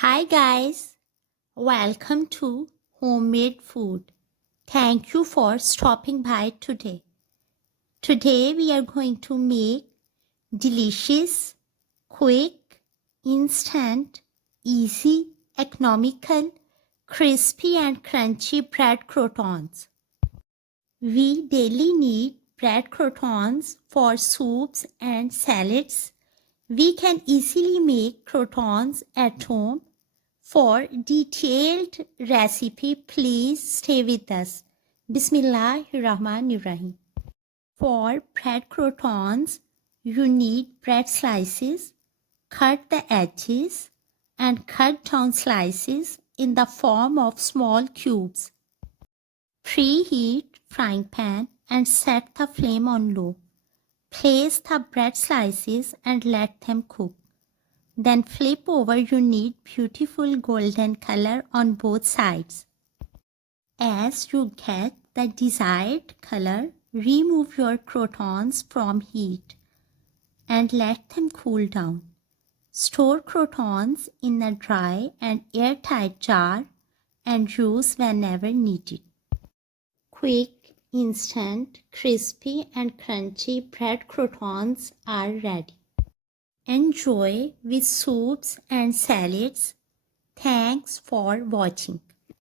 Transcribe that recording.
Hi guys, welcome to Homemade Food. Thank you for stopping by today. Today we are going to make delicious, quick, instant, easy, economical, crispy and crunchy bread croutons. We daily need bread croutons for soups and salads. We can easily make croutons at home. For detailed recipe, please stay with us. Bismillahirrahmanirrahim. For bread croutons, you need bread slices. Cut the edges and cut down slices in the form of small cubes. Preheat frying pan and set the flame on low. Place the bread slices and let them cook. Then flip over. You need beautiful golden color on both sides. As you get the desired color, remove your croutons from heat and let them cool down. Store croutons in a dry and airtight jar and use whenever needed. Quick, instant, crispy and crunchy bread croutons are ready. Enjoy with soups and salads. Thanks for watching.